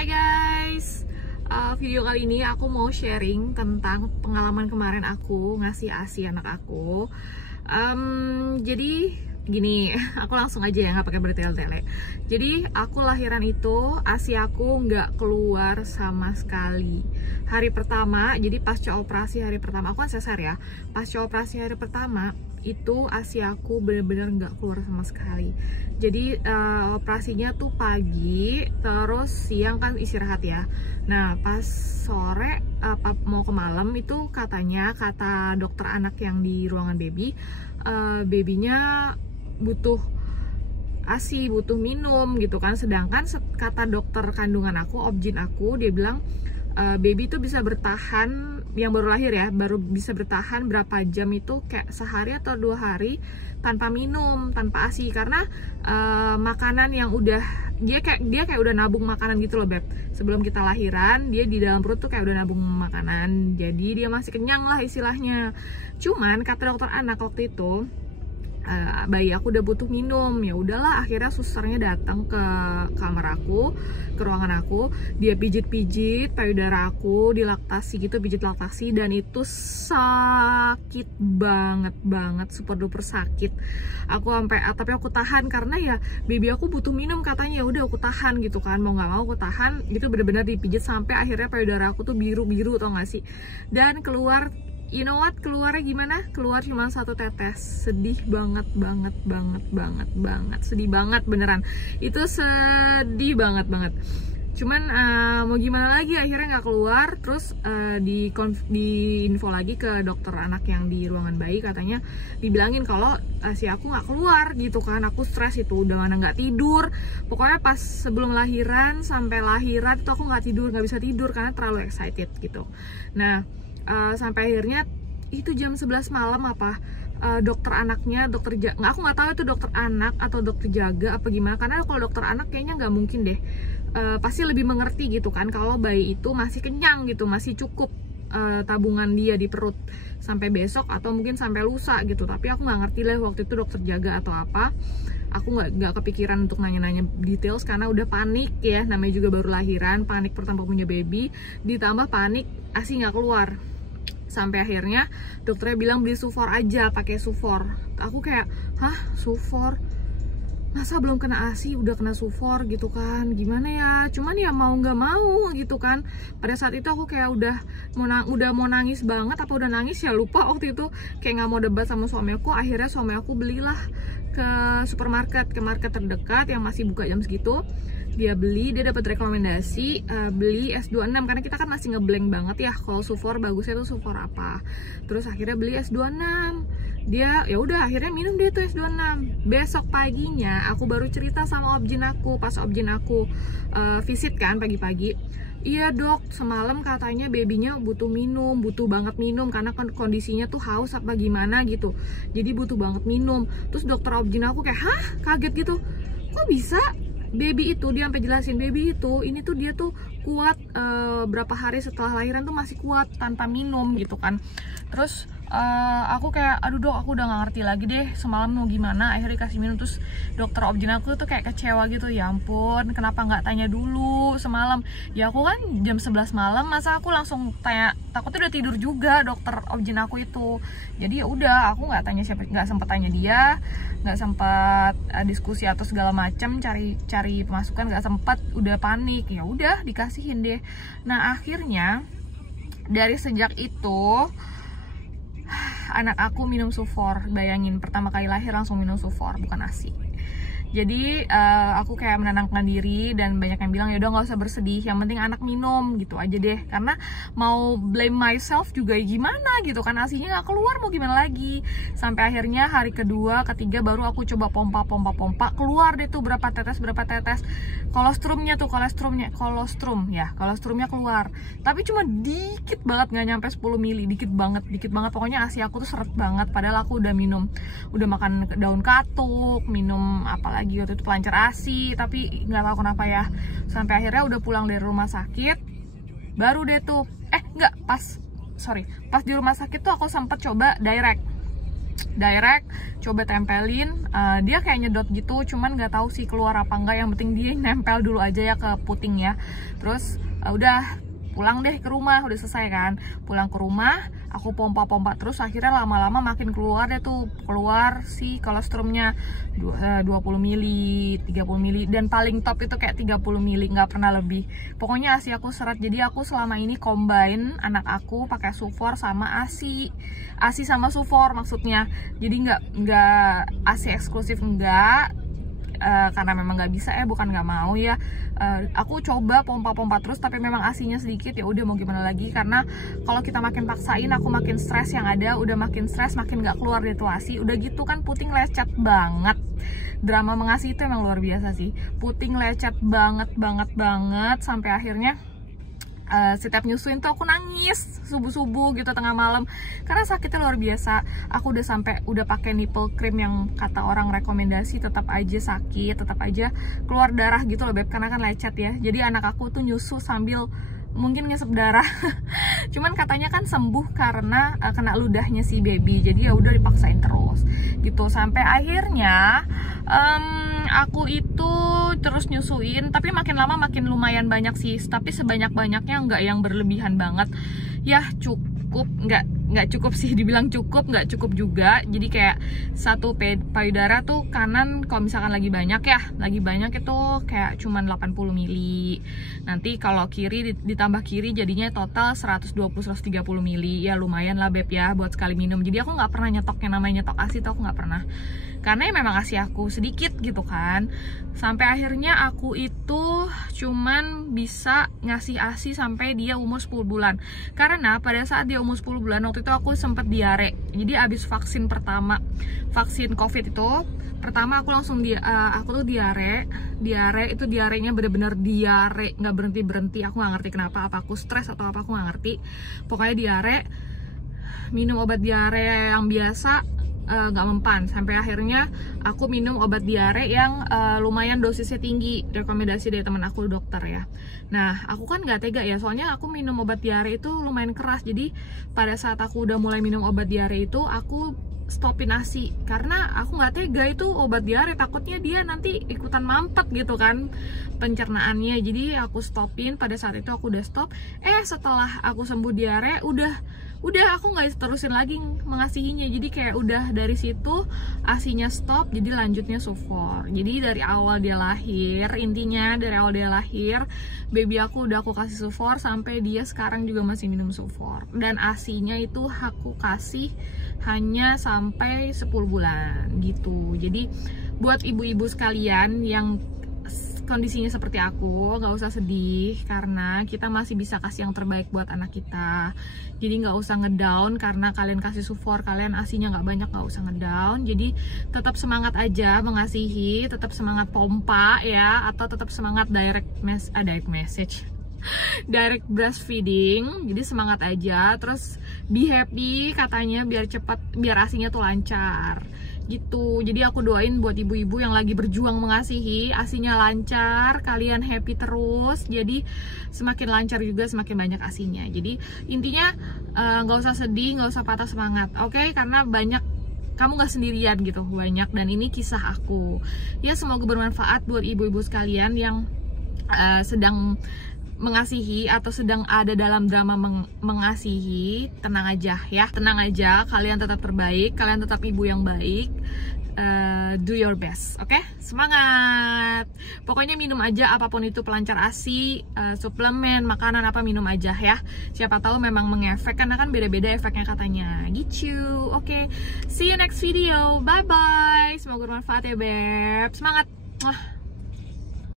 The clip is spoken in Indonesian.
Hai guys, video kali ini aku mau sharing tentang pengalaman kemarin aku ngasih ASI anak aku. Jadi gini, aku langsung aja ya, nggak pakai bertele-tele. Jadi aku lahiran itu ASI aku nggak keluar sama sekali. Hari pertama, jadi pasca operasi hari pertama, aku kan sesar ya. Pasca operasi hari pertama itu ASI aku bener-bener nggak keluar sama sekali. Jadi operasinya tuh pagi, terus siang kan istirahat ya. Nah pas sore mau ke malam itu kata dokter anak yang di ruangan baby, babynya butuh ASI, butuh minum gitu kan. Sedangkan kata dokter kandungan aku, obgyn aku, dia bilang baby itu bisa bertahan, yang baru lahir ya, baru bisa bertahan berapa jam itu kayak sehari atau 2 hari tanpa minum, tanpa ASI, karena makanan yang udah dia kayak udah nabung makanan gitu loh Beb. Sebelum kita lahiran dia di dalam perut tuh kayak udah nabung makanan, jadi dia masih kenyang lah istilahnya. Cuman kata dokter anak waktu itu bayi aku udah butuh minum. Ya udahlah, akhirnya susternya datang ke kamar aku, ke ruangan aku, dia pijit-pijit payudara aku, dilaktasi gitu, pijit laktasi, dan itu sakit banget, super duper sakit. Aku tapi aku tahan karena ya baby aku butuh minum katanya. Ya udah aku tahan gitu kan, mau nggak mau aku tahan. Itu bener-bener dipijit sampai akhirnya payudara aku tuh biru-biru, tau gak sih? Dan keluar, you know what, keluarnya gimana? Keluar cuma 1 tetes. Sedih banget, sedih banget beneran. Itu sedih banget. Cuman mau gimana lagi, akhirnya nggak keluar. Terus di info lagi ke dokter anak yang di ruangan bayi, katanya dibilangin kalau si aku nggak keluar gitu kan. Aku stres itu, udah mana nggak tidur. Pokoknya pas sebelum lahiran sampai lahiran itu aku nggak bisa tidur karena terlalu excited gitu. Nah sampai akhirnya itu jam 11 malam dokter anaknya, aku nggak tahu itu dokter anak atau dokter jaga apa gimana, karena kalau dokter anak kayaknya nggak mungkin deh, pasti lebih mengerti gitu kan kalau bayi itu masih kenyang gitu, masih cukup tabungan dia di perut sampai besok atau mungkin sampai lusa gitu. Tapi aku nggak ngerti lah waktu itu dokter jaga atau apa. Aku nggak kepikiran untuk nanya-nanya details karena udah panik ya, namanya juga baru lahiran, panik pertama punya baby, ditambah panik ASI nggak keluar. Sampai akhirnya dokternya bilang beli Sufor aja, pakai Sufor. Aku kayak, hah, Sufor? Masa belum kena ASI udah kena Sufor gitu kan? Gimana ya? Cuman ya mau nggak mau gitu kan. Pada saat itu aku kayak udah mau nangis banget, apa udah nangis ya lupa waktu itu, kayak nggak mau debat sama suami aku. Akhirnya suami aku belilah ke supermarket, ke market terdekat yang masih buka jam segitu. Dia dapat rekomendasi beli S26 karena kita kan masih ngeblank banget ya kalau Sufor bagusnya tuh Sufor apa. Terus akhirnya beli S26. Dia ya udah akhirnya minum deh tuh S26. Besok paginya aku baru cerita sama obgyn aku, pas obgyn aku visit kan pagi-pagi. Iya dok, semalam katanya babynya butuh banget minum karena kondisinya tuh haus apa gimana gitu. Jadi butuh banget minum. Terus dokter obgyn aku kayak, hah? Kaget gitu. Kok bisa? Baby itu, dia sampai jelasin, baby itu, ini tuh dia tuh kuat berapa hari setelah lahiran tuh masih kuat tanpa minum gitu kan. Terus aku kayak, aduh dok, aku udah gak ngerti lagi deh semalam mau gimana. Akhirnya dikasih minum. Terus dokter obgyn aku tuh kayak kecewa gitu, ya ampun kenapa nggak tanya dulu semalam. Ya aku kan jam 11 malam, masa aku langsung tanya, takutnya udah tidur juga dokter obgyn aku itu. Jadi ya udah, aku nggak sempet tanya dia, nggak sempat diskusi atau segala macam, cari pemasukan nggak sempat, udah panik. Ya udah dikasihin deh. Nah akhirnya dari sejak itu anak aku minum Sufor. Bayangin, pertama kali lahir langsung minum Sufor, bukan ASI. Jadi aku kayak menenangkan diri, dan banyak yang bilang ya udah nggak usah bersedih, yang penting anak minum gitu aja deh. Karena mau blame myself juga gimana gitu kan, ASInya nggak keluar, mau gimana lagi. Sampai akhirnya hari kedua, ketiga baru aku coba pompa, keluar deh tuh berapa tetes. Kolostrumnya keluar. Tapi cuma dikit banget, nggak nyampe 10 mili, dikit banget. Pokoknya ASI aku tuh seret banget. Padahal aku udah makan daun katuk, minum apalagi waktu itu pelancar ASI, tapi nggak tahu kenapa ya. Sampai akhirnya udah pulang dari rumah sakit, baru deh tuh, pas di rumah sakit tuh aku sempet coba direct. direct, coba tempelin, dia kayak nyedot gitu, cuman nggak tahu sih keluar apa enggak. Yang penting dia nempel dulu aja ya ke puting ya. Terus udah pulang deh ke rumah, udah selesai kan. Pulang ke rumah, aku pompa-pompa terus, akhirnya lama-lama makin keluar deh tuh, keluar si kolostrumnya 20 mili, 30 mili, dan paling top itu kayak 30 mili, nggak pernah lebih. Pokoknya ASI aku seret, jadi aku selama ini combine anak aku pakai Sufor sama ASI sama Sufor maksudnya. Jadi nggak ASI eksklusif, enggak. Karena memang nggak bisa bukan nggak mau ya. Aku coba pompa terus, tapi memang asinya sedikit, ya udah mau gimana lagi. Karena kalau kita makin paksain, aku makin stres, yang ada udah makin stres, makin nggak keluar deh tuh asi. Udah gitu kan puting lecet banget. Drama mengasi itu emang luar biasa sih. Puting lecet banget sampai akhirnya setiap nyusuin tuh aku nangis subuh-subuh gitu, tengah malam, karena sakitnya luar biasa. Aku udah pakai nipple cream yang kata orang rekomendasi, tetap aja sakit, tetap aja keluar darah gitu loh Beb, karena kan lecet ya. Jadi anak aku tuh nyusu sambil mungkin ngesep darah. Cuman katanya kan sembuh karena kena ludahnya si baby, jadi ya udah dipaksain terus gitu sampai akhirnya aku itu terus nyusuin, tapi makin lama makin lumayan banyak sih, tapi sebanyak-banyaknya nggak yang berlebihan banget ya, cukup, nggak cukup sih, dibilang cukup nggak cukup juga. Jadi kayak satu payudara tuh kanan kalau misalkan lagi banyak itu kayak cuman 80 mili. Nanti kalau kiri ditambah kiri jadinya total 120-130 mili. Ya lumayan lah Beb ya buat sekali minum. Jadi aku nggak pernah nyetok yang namanya nyetok ASI tuh, aku nggak pernah. Karena ya memang ASI aku sedikit gitu kan. Sampai akhirnya aku itu cuman bisa ngasih ASI sampai dia umur 10 bulan. Karena pada saat dia umur 10 bulan waktu itu aku sempat diare. Jadi abis vaksin pertama, vaksin COVID itu pertama aku langsung aku tuh diare itu, diarenya bener-bener diare, nggak berhenti. Aku nggak ngerti kenapa, apa aku stres atau apa, aku nggak ngerti. Pokoknya diare, minum obat diare yang biasa nggak mempan, sampai akhirnya aku minum obat diare yang lumayan dosisnya tinggi, rekomendasi dari teman aku dokter ya. Nah aku kan nggak tega ya, soalnya aku minum obat diare itu lumayan keras. Jadi pada saat aku udah mulai minum obat diare itu aku stopin ASI, karena aku nggak tega itu obat diare, takutnya dia nanti ikutan mampet gitu kan pencernaannya. Jadi aku stopin, pada saat itu aku udah stop. Setelah aku sembuh diare, udah aku nggak terusin lagi mengasihinya. Jadi kayak udah dari situ ASInya stop, jadi lanjutnya Sufor. Jadi dari awal dia lahir, intinya dari awal dia lahir baby aku udah aku kasih Sufor, sampai dia sekarang juga masih minum Sufor. Dan ASInya itu aku kasih hanya sampai 10 bulan gitu. Jadi buat ibu-ibu sekalian yang kondisinya seperti aku, nggak usah sedih, karena kita masih bisa kasih yang terbaik buat anak kita. Jadi nggak usah ngedown karena kalian kasih Sufor, kalian ASInya nggak banyak, nggak usah ngedown. Jadi tetap semangat aja mengasihi, tetap semangat pompa ya, atau tetap semangat direct message direct breastfeeding. Jadi semangat aja, terus be happy katanya, biar cepat, biar ASInya tuh lancar gitu. Jadi aku doain buat ibu-ibu yang lagi berjuang mengasihi, ASInya lancar, kalian happy terus. Jadi semakin lancar juga semakin banyak ASInya. Jadi intinya nggak usah sedih, nggak usah patah semangat, oke? Karena banyak, kamu nggak sendirian gitu, banyak. Dan ini kisah aku ya, semoga bermanfaat buat ibu-ibu sekalian yang sedang mengasihi atau sedang ada dalam drama mengasihi. Tenang aja ya, tenang aja, kalian tetap terbaik, kalian tetap ibu yang baik. Do your best, oke? Semangat. Pokoknya minum aja apapun itu, pelancar ASI, suplemen, makanan apa, minum aja ya. Siapa tahu memang mengefek, karena kan beda-beda efeknya katanya gitu. Oke, see you next video. Bye bye. Semoga bermanfaat ya Beb. Semangat. Wah.